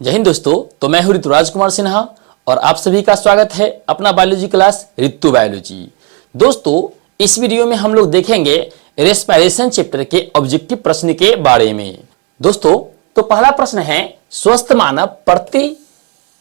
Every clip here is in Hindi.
जय हिंद दोस्तों। तो मैं हूं ऋतुराज कुमार सिन्हा और आप सभी का स्वागत है अपना बायोलॉजी क्लास ऋतु बायोलॉजी। दोस्तों, इस वीडियो में हम लोग देखेंगे रेस्पिरेशन चैप्टर के ऑब्जेक्टिव प्रश्न के बारे में। दोस्तों, तो पहला प्रश्न है, स्वस्थ मानव प्रति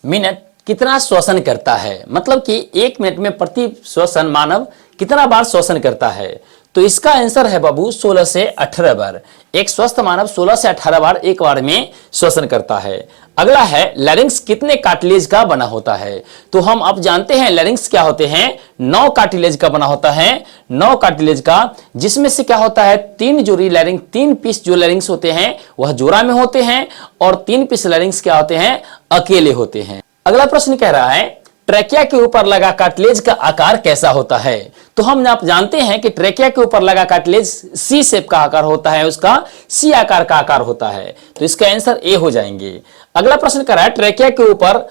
मिनट कितना श्वसन करता है? मतलब कि 1 मिनट में प्रति श्वसन मानव कितना बार श्वसन करता है? तो इसका आंसर है बाबू 16 से 18 बार। एक स्वस्थ मानव 16 से 18 बार एक बार में श्वसन करता है। अगला है, लैरिंक्स कितने कार्टिलेज का बना होता है? तो हम अब जानते हैं लैरिंक्स क्या होते हैं। 9 कार्टिलेज का बना होता है, 9 कार्टिलेज का, जिसमें से क्या होता है 3 जोड़ी लैरिंग, 3 पीस जो लैरिंग्स होते हैं वह जोड़ा में होते हैं और 3 पीस लैरिंग्स क्या होते हैं, अकेले होते हैं। अगला प्रश्न कह रहा है, ट्रैकिया के ऊपर लगा कार्टिलेज का आकार कैसा होता है? तो हम आप जानते हैं कि ट्रैकिया के ऊपर लगा कार्टिलेज सी शेप का आकार होता है, उसका सी आकार का आकार होता है। तो इसका आंसर ए हो जाएंगे। अगला प्रश्न कर रहा है, ट्रैकिया के ऊपर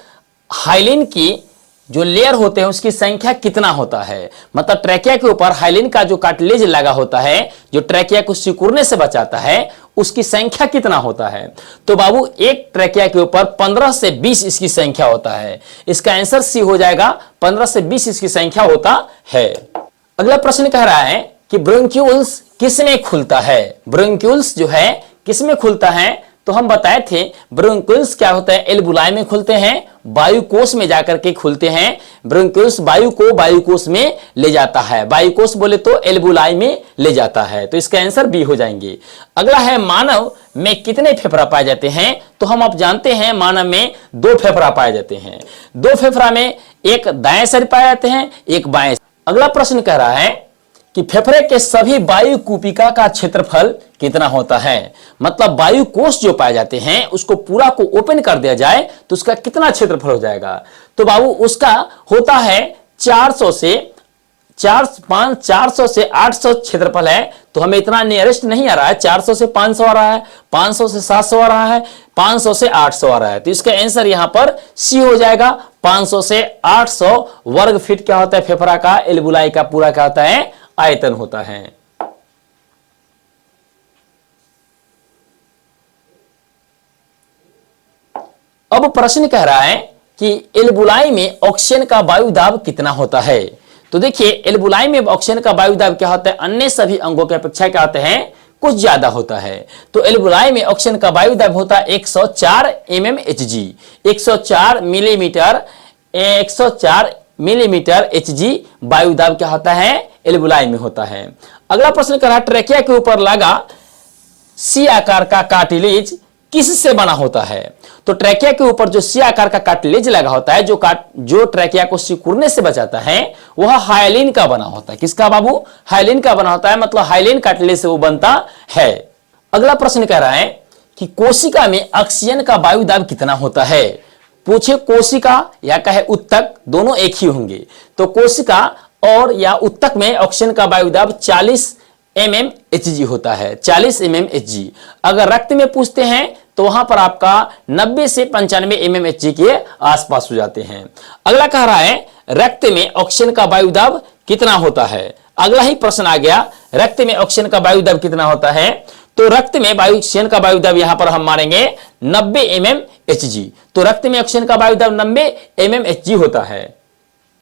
हाइलिन की जो लेयर होते हैं उसकी संख्या कितना होता है? मतलब ट्रैकिया के ऊपर हाइलिन का जो कार्टिलेज लगा होता है जो ट्रैकिया को सिकुड़ने से बचाता है, उसकी संख्या कितना होता है? तो बाबू, एक ट्रैकिया के ऊपर 15 से 20 इसकी संख्या होता है। इसका आंसर सी हो जाएगा, 15 से 20 इसकी संख्या होता है। अगला प्रश्न कह रहा है कि ब्रोंक्यूल्स किसमें खुलता है? ब्रोंक्यूल्स जो है किसमें खुलता है? तो हम बताए थे ब्रोंक्यूल्स क्या होता है, एल्बुलाई में खुलते हैं, वायुकोश में जाकर के खुलते हैं। ब्रोंक्यूल्स वायु को वायुकोश में ले जाता है, वायुकोश बोले तो एल्बुलाई में ले जाता है। तो इसका आंसर बी हो जाएंगे। अगला है, मानव में कितने फेफड़ा पाए जाते हैं? तो हम आप जानते हैं मानव में 2 फेफड़ा पाए जाते हैं। 2 फेफड़ा में एक दाएं साइड पाए जाते हैं, एक बाएं। अगला प्रश्न कह रहा है कि फेफड़े के सभी वायु कूपिका का क्षेत्रफल कितना होता है? मतलब वायु कोष जो पाए जाते हैं उसको पूरा को ओपन कर दिया जाए तो उसका कितना क्षेत्रफल हो जाएगा? तो बाबू, उसका होता है 400 से 800 क्षेत्रफल है। तो हमें इतना नियरेस्ट नहीं आ रहा है, 400 से 500 आ रहा है, 500 से 700 आ रहा है, 500 से 800 आ रहा है। तो इसका आंसर यहां पर सी हो जाएगा। 500 से 800 वर्ग फीट क्या होता है फेफड़ा का, एल्बुलाई का पूरा क्या होता है, आयतन होता है। अब प्रश्न कह रहा है कि एल्बुलाई में ऑक्सीजन का वायु दाब कितना होता है? तो देखिए, एल्बुलाई में ऑक्सीजन का वायु दाब क्या होता है, अन्य सभी अंगों की अपेक्षा क्या होते हैं, कुछ ज्यादा होता है। तो एल्बुलाई में ऑक्सीजन का वायु दाब होता है 104 mmHg, 104 मिलीमीटर, 104 मिलीमीटर Hg वायु दाब क्या होता है, एल्बुलाई में होता है। अगला प्रश्न कर रहा है, ट्रैकिया के ऊपर लगा सी आकार का कार्टिलेज किससे बना होता है? तो ट्रैकिया के ऊपर जो सी आकार का कार्टिलेज लगा होता है जो ट्रैकिया को सिकुड़ने से बचाता है, वह हाइलिन का बना होता है। किसका बाबू? हाइलिन का बना होता है, मतलब हाइलिन कार्टिलेज से वो बनता है। अगला प्रश्न कह रहा है कि कोशिका में ऑक्सीजन का वायु दाब कितना होता है? पूछे कोशिका या कहे उत्तक, दोनों एक ही होंगे। तो कोशिका और या उत्तक में ऑक्सीजन का वायु दाब 40 mmHg होता है, 40 mmHg। अगर रक्त में पूछते हैं तो वहां पर आपका 90 से 95 mmHg के आसपास हो जाते हैं। अगला कह रहा है, रक्त में ऑक्सीजन का वायु दाब कितना होता है? अगला ही प्रश्न आ गया, रक्त में ऑक्सीजन का वायु दाब कितना होता है? तो रक्त में ऑक्सीजन का वायु दाब यहां पर हम मारेंगे 90 mmHg। तो रक्त में ऑक्सीजन का वायु दाब 90 mmHg होता है।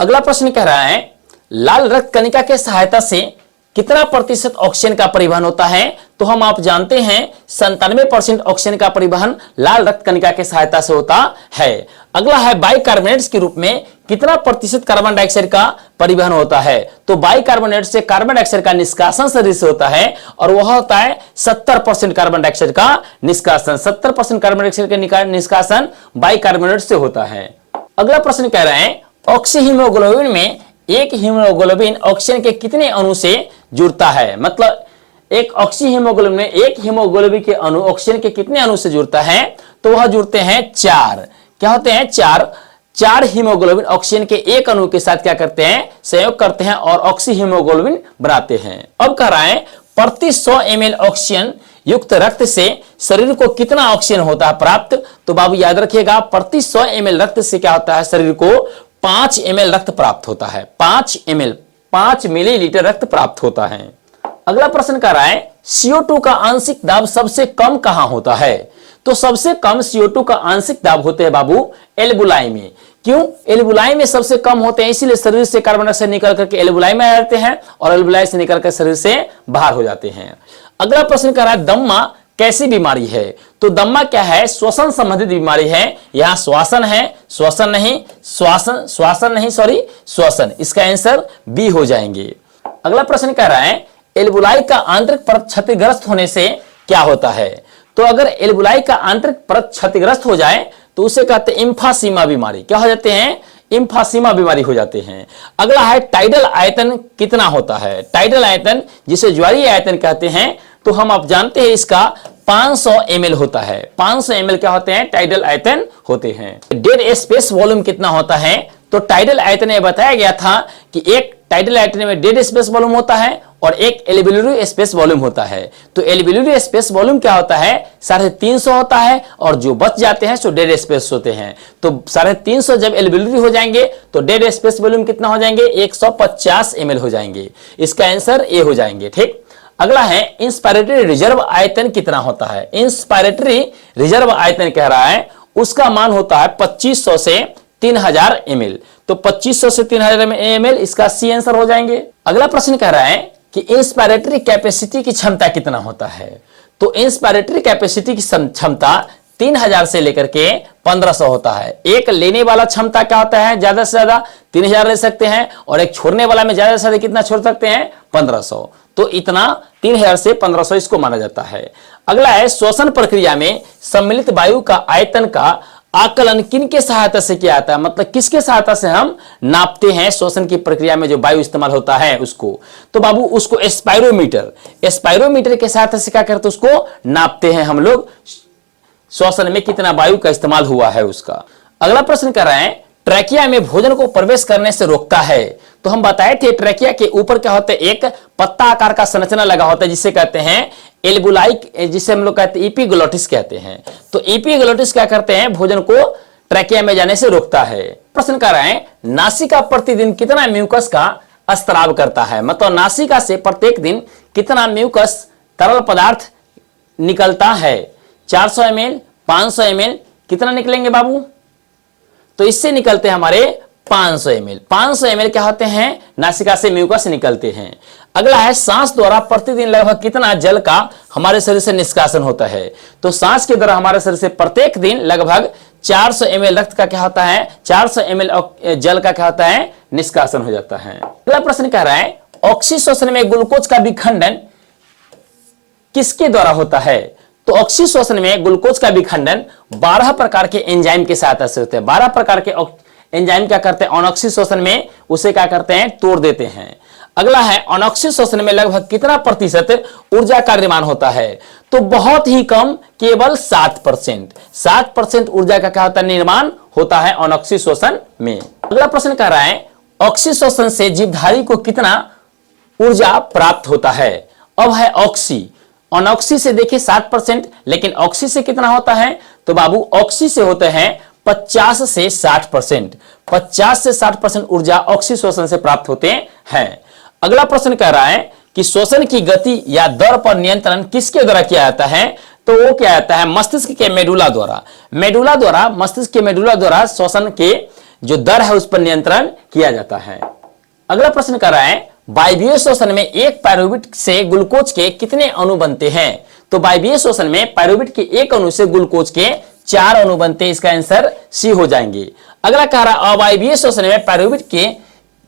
अगला प्रश्न कह रहा है, लाल रक्त कणिका के सहायता से कितना प्रतिशत ऑक्सीजन का परिवहन होता है? तो हम आप जानते हैं 97% ऑक्सीजन का परिवहन लाल रक्त कणिका के सहायता से होता है। अगला है, बाइकार्बोनेट्स के रूप में कितना प्रतिशत कार्बन डाइऑक्साइड का परिवहन होता है? तो बाइकार्बोनेट से कार्बन डाइऑक्साइड का निष्कासन शरीर से होता है और वह होता है 70% कार्बन डाइऑक्साइड का निष्कासन। 70% कार्बन डाइऑक्साइड का निष्कासन बाइकार्बोनेट से होता है। अगला प्रश्न कह रहे हैं, ऑक्सीहीमोग्लोबिन में एक हीमोग्लोबिन ऑक्सीजन के कितने अणु से जुड़ता है? मतलब एक ऑक्सीहीमोग्लोबिन में एक हीमोग्लोबिन के अणु ऑक्सीजन के कितने अणु से जुड़ता है? तो वह जुड़ते हैं 4। क्या होते हैं? 4 हीमोग्लोबिन ऑक्सीजन के एक अणु के साथ क्या करते हैं, संयोग करते हैं और ऑक्सीहीमोग्लोबिन बनाते हैं। अब कह रहा है, प्रति 100 ml ऑक्सीजन युक्त रक्त से शरीर को कितना ऑक्सीजन होता है प्राप्त? तो बाबू याद रखिएगा, प्रति 100 ml रक्त से क्या होता है, शरीर को 5 ml रक्त प्राप्त होता है। 5 मिलीलीटर रक्त प्राप्त होता है। अगला प्रश्न कर रहा है, CO2 का आंशिक दाब सबसे कम कहां होता है? तो सबसे कम CO2 का आंशिक दाब होते हैं बाबू एल्बुलाई में। क्यों? एल्बुलाई में सबसे कम होते हैं, इसीलिए शरीर से कार्बन डाइऑक्साइड निकल करके एल्बुलाई में आ जाते हैं और एल्बुलाई से निकल कर शरीर से बाहर हो जाते हैं। अगला प्रश्न कह रहा है दम्मा कैसी बीमारी है? तो दम्मा क्या है? श्वसन संबंधित बीमारी है। यहां श्वासन है, श्वसन नहीं, श्वासन नहीं, सॉरी श्वसन। इसका आंसर बी हो जाएंगे। अगला प्रश्न कह रहा है एल्बुलाई का आंतरिक परत क्षतिग्रस्त होने से क्या होता है? तो अगर एल्बुलाई का आंतरिक परत क्षतिग्रस्त हो जाए तो उसे कहते हैं इम्फासीमा बीमारी। क्या हो जाते हैं? इम्फासीमा बीमारी हो जाते हैं। अगला है टाइडल आयतन कितना होता है? टाइडल आयतन जिसे ज्वारीय आयतन कहते हैं, तो हम आप जानते हैं इसका 500 ml होता है। 500 ml क्या होते हैं? टाइडल आयतन होते हैं। डेड स्पेस वॉल्यूम कितना होता है? तो टाइडल आयतन में बताया गया था कि एक टाइडल आयतन में डेड स्पेस वॉल्यूम होता है और एक एल्वेोलरी स्पेस वॉल्यूम होता है। तो एल्वेोलरी स्पेस वॉल्यूम क्या होता है? 350 होता है और जो बच जाते हैं सो डेड स्पेस होते हैं। तो 350 जब एल्वेोलरी हो जाएंगे तो डेड स्पेस वॉल्यूम कितना हो जाएंगे? 150 ml हो जाएंगे। इसका आंसर ए हो जाएंगे। ठीक। अगला है इंस्पायरेटरी रिजर्व आयतन कितना होता है? इंस्पायरेटरी रिजर्व आयतन कह रहा है उसका मान होता है 2500 से 3000 ml। तो 2500 से 3000 ml इसका सी आंसर हो जाएंगे। अगला प्रश्न कह रहा है कि इंस्पायरेटरी कैपेसिटी की क्षमता कितना होता है? तो इंस्पायरेटरी कैपेसिटी की क्षमता 3000 से लेकर के 1500 होता है। एक लेने वाला क्षमता क्या होता है? ज्यादा से ज्यादा 3000 ले सकते हैं और एक छोड़ने वाला में ज्यादा से ज्यादा कितना छोड़ सकते हैं? 1500। तो इतना 3000 से 1500 इसको माना जाता है। अगला है श्वसन प्रक्रिया में सम्मिलित वायु का आयतन का आकलन किन के सहायता से किया जाता है? मतलब किसके सहायता से हम नापते हैं श्वसन की प्रक्रिया में जो वायु इस्तेमाल होता है उसको? तो बाबू उसको स्पाइरोमीटर के सहायता से क्या करते हैं? उसको नापते हैं हम लोग, श्वसन में कितना वायु का इस्तेमाल हुआ है उसका। अगला प्रश्न कर रहे हैं ट्रैकिया में भोजन को प्रवेश करने से रोकता है। तो हम बताए थे ट्रैकिया के ऊपर क्या होता है? एक पत्ता आकार का संरचना लगा होता है जिसे कहते हैं एल्बुलाई, जिसे हम लोग कहते हैं एपिग्लोटिस कहते हैं। तो एपिग्लोटिस क्या करते हैं? भोजन को ट्रैकिया में जाने से रोकता है। प्रश्न कर रहे हैं नासिका प्रतिदिन कितना म्यूकस का स्त्राव करता है? मतलब नासिका से प्रत्येक दिन कितना म्यूकस तरल पदार्थ निकलता है? 400 ml, 500 ml, कितना निकलेंगे बाबू? तो इससे निकलते हैं हमारे 500 ml। 500 ml क्या होते हैं? नासिका से म्यूकस निकलते हैं। अगला है सांस द्वारा प्रतिदिन लगभग कितना जल का हमारे शरीर से निष्कासन होता है? तो सांस के द्वारा हमारे शरीर से प्रत्येक दिन लगभग 400 ml रक्त का क्या होता है? 400 ml जल का क्या होता है? निष्कासन हो जाता है। अगला प्रश्न कह रहा है ऑक्सीश्वसन में ग्लूकोज का विखंडन किसके द्वारा होता है? तो ऑक्सीश्वसन में ग्लूकोज का विखंडन 12 प्रकार के एंजाइम के सहायता से होते हैं। 12 प्रकार के एंजाइम क्या करते हैं? अनऑक्सीश्वसन में उसे क्या करते हैं? तोड़ देते हैं। अगला है अनऑक्सीश्वसन में लगभग कितना प्रतिशत ऊर्जा का निर्माण होता है? तो बहुत ही कम, केवल 7%। 7% ऊर्जा का क्या होता है? निर्माण होता है अनऑक्सीश्वसन में। अगला प्रश्न कह रहा है ऑक्सीश्वसन से जीवधारी को कितना ऊर्जा प्राप्त होता है? अब है ऑक्सी, अनऑक्सी से देखिए 7%, लेकिन ऑक्सी से कितना होता है? तो बाबू ऑक्सी से होते हैं 50 से 60%। 50 से 60% ऊर्जा ऑक्सीश्वसन से प्राप्त होते हैं। अगला प्रश्न कह रहा है कि श्वसन की गति या दर पर नियंत्रण किसके द्वारा किया जाता है? तो वो क्या जाता है? मस्तिष्क के मेडुला द्वारा। मस्तिष्क के मेडुला द्वारा श्वसन के जो दर है उस पर नियंत्रण किया जाता है। अगला प्रश्न कर रहा है वायवीय श्वसन में एक पायरुवेट से ग्लूकोज के कितने अणु बनते हैं? तो वायवीय श्वसन में पायरुवेट के एक अणु से ग्लूकोज के 4 अणु बनते हैं। इसका आंसर सी हो जाएंगे। अगला कह रहा अवायवीय श्वसन में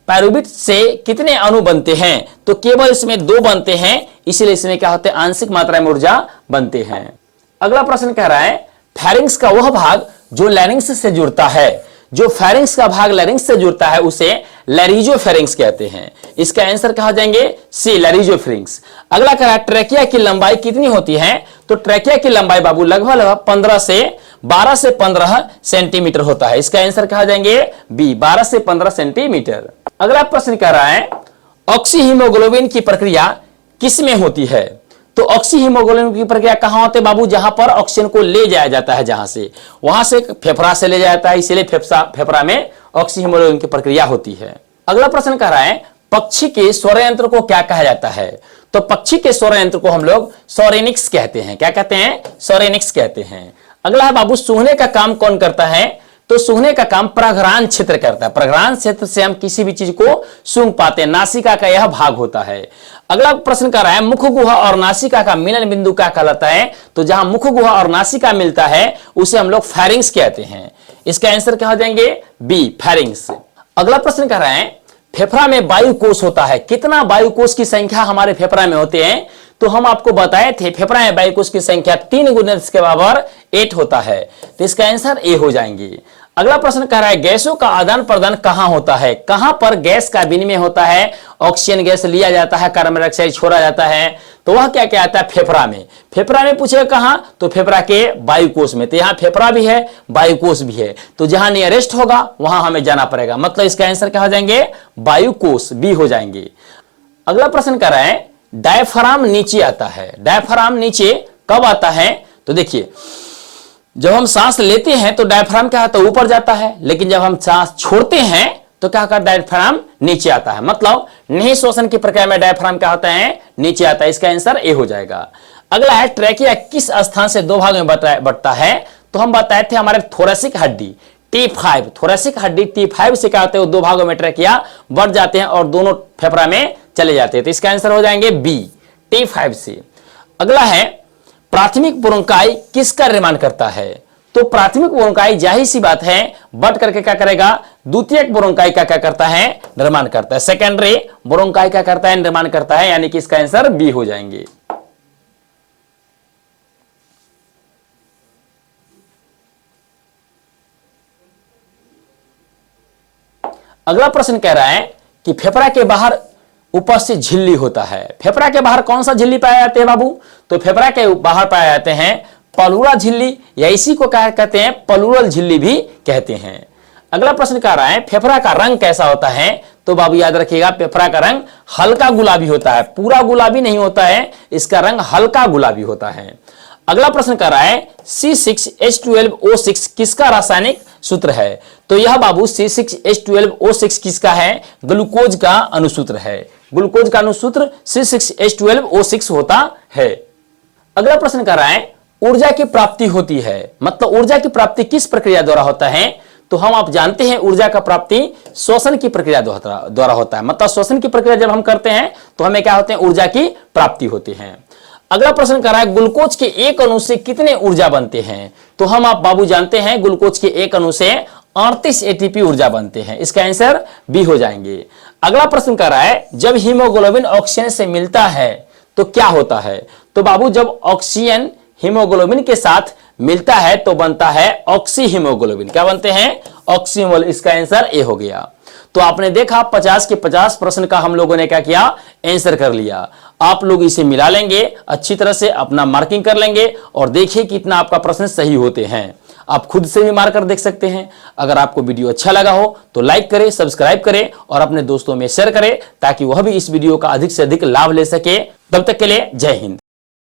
पायरुवेट से कितने अणु बनते हैं? तो केवल इसमें 2 बनते हैं, इसलिए इसमें क्या होते हैं? आंशिक मात्रा में ऊर्जा बनते हैं। अगला प्रश्न कह रहा है फेरिंक्स का वह भाग जो लैरिंक्स से जुड़ता है। जो फेरिंक्स का भाग लैरिंक्स से जुड़ता है उसे लैरिंजोफेरिंक्स कहते हैं। इसका आंसर कहा जाएंगे सी, लैरिंजोफेरिंक्स। अगला कह रहा है ट्रैकिया की लंबाई कितनी होती है? तो ट्रैकिया की लंबाई बाबू लगभग 12 से 15 सेंटीमीटर होता है। इसका आंसर कहा जाएंगे बी, 12 से 15 सेंटीमीटर। अगला प्रश्न कह रहा है ऑक्सी हीमोग्लोबिन की प्रक्रिया किस में होती है? तो ऑक्सी हीमोग्लोबिन की प्रक्रिया कहां होती है बाबू? जहां पर ऑक्सीजन को ले जाया जाता है, जहां से वहां से फेफड़ा से ले जाया जाता है, इसलिए फेफड़ा में ऑक्सी हीमोग्लोबिन की प्रक्रिया होती है। अगला प्रश्न कह रहा है पक्षी के स्वर यंत्र को क्या कहा जाता है? तो पक्षी के स्वर यंत्र को हम लोग सोरेनिक्स कहते हैं। क्या कहते हैं? सोरेनिक्स कहते हैं। अगला है बाबू, सूंघने का काम कौन करता है? तो सूंघने का काम प्रघ्राण क्षेत्र करता है। प्रघ्राण क्षेत्र से हम किसी भी चीज को सूंघ पाते हैं, नासिका का यह भाग होता है। अगला प्रश्न कर रहा है, मुख गुहा और नासिका का मिलन बिंदु क्या कहलाता है? तो जहां मुख गुहा और नासिका मिलता है उसे हम लोग फेरिंग्स कहते हैं। इसका आंसर क्या हो जाएंगे? बी, फेरिंग्स। अगला प्रश्न कर रहा है, फेफड़ा में वायु कोष होता है, कितना वायु कोष की संख्या हमारे फेफड़ा में होते हैं? तो हम आपको बताए थे फेफड़ा में वायु कोष की संख्या 3 × 10⁸ होता है, तो इसका आंसर ए हो जाएंगे। अगला प्रश्न कह रहा है, गैसों का आदान प्रदान कहां होता है? कहां पर गैस का विनिमय होता है? ऑक्सीजन गैस लिया जाता है, कार्बन डाइऑक्साइड छोड़ा जाता है, तो वह क्या क्या आता है? फेफड़ा में। फेफड़ा में पूछेगा कहां? तो फेफड़ा के वायुकोष में। तो यहां फेफड़ा भी है, वायुकोष भी है, तो जहां नियरेस्ट होगा वहां हमें जाना पड़ेगा, मतलब इसका आंसर क्या हो जाएंगे? वायुकोष, बी हो जाएंगे। अगला प्रश्न कर रहा है, डायफ्राम नीचे आता है, डायफ्राम नीचे कब आता है? तो देखिए, जब हम सांस लेते हैं तो डायफ्राम क्या होता है? ऊपर जाता है, लेकिन जब हम सांस छोड़ते हैं तो क्या होता है? डायफ्राम नीचे आता है, मतलब निःश्वासन की प्रक्रिया में डायफ्राम क्या होता है? नीचे आता है। इसका आंसर ए हो जाएगा। अगला है, ट्रैकिया किस स्थान से 2 भाग में बंटता है? तो हम बताए थे हमारे थोरेसिक हड्डी T5, थोरेसिक हड्डी T5 से क्या होते हैं? 2 भागों में ट्रैकिया बढ़ जाते हैं और दोनों फेफड़ा में चले जाते हैं, तो इसका आंसर हो जाएंगे बी, T5 से। अगला है, प्राथमिक ब्रोंकाई किसका निर्माण करता है? तो प्राथमिक ब्रोंकाई जाहिर सी बात है बट करके क्या करेगा? द्वितीयक ब्रोंकाई का क्या करता है? निर्माण करता है। सेकेंडरी ब्रोंकाई क्या करता है? निर्माण करता है, यानी कि इसका आंसर बी हो जाएंगे। अगला प्रश्न कह रहा है कि फेफड़ा के बाहर उपस्थित झिल्ली होता है। फेफड़ा के बाहर कौन सा झिल्ली पाया जाते हैं बाबू? तो फेफड़ा के बाहर पाए जाते हैं पलूरा झिल्ली, या इसी को क्या कहते हैं? पलूरल झिल्ली भी कहते हैं। अगला प्रश्न कह रहा है, फेफड़ा का रंग कैसा होता है? तो बाबू याद रखिएगा, फेफड़ा का रंग हल्का गुलाबी होता है, पूरा गुलाबी नहीं होता है, इसका रंग हल्का गुलाबी होता है। अगला प्रश्न कर रहा है, C6H12O6 किसका रासायनिक सूत्र है? तो यह बाबू C6H12O6 किसका है? ग्लूकोज का अनुसूत्र है। ग्लूकोज का अनुसूत्र C6H12O6 होता है। अगला प्रश्न कर रहा है, ऊर्जा की प्राप्ति होती है, मतलब ऊर्जा की प्राप्ति किस प्रक्रिया द्वारा होता है? तो हम आप जानते हैं ऊर्जा का प्राप्ति श्वसन की प्रक्रिया द्वारा होता है, मतलब श्वसन की प्रक्रिया जब हम करते हैं तो हमें क्या होते हैं? ऊर्जा की प्राप्ति होती है। अगला प्रश्न कर रहा है, ग्लूकोज के एक अणु से कितने ऊर्जा बनते हैं? तो हम आप बाबू जानते हैं ग्लूकोज के एक अणु से 38 ATP ऊर्जा बनते हैं, इसका आंसर बी हो जाएंगे। अगला प्रश्न कर रहा है, जब हीमोग्लोबिन ऑक्सीजन से मिलता है तो क्या होता है? तो बाबू जब ऑक्सीजन हीमोग्लोबिन के साथ मिलता है तो बनता है ऑक्सी हीमोग्लोबिन। क्या बनते हैं? Oxy haemoglobin. इसका आंसर ए हो गया। तो आपने देखा 50 के 50 प्रश्न का हम लोगों ने क्या किया? आंसर कर लिया। आप लोग इसे मिला लेंगे, अच्छी तरह से अपना मार्किंग कर लेंगे और देखिए कितना आपका प्रश्न सही होते हैं। आप खुद से भी मार कर देख सकते हैं। अगर आपको वीडियो अच्छा लगा हो तो लाइक करें, सब्सक्राइब करें और अपने दोस्तों में शेयर करें ताकि वह भी इस वीडियो का अधिक से अधिक लाभ ले सके। तब तक के लिए जय हिंद।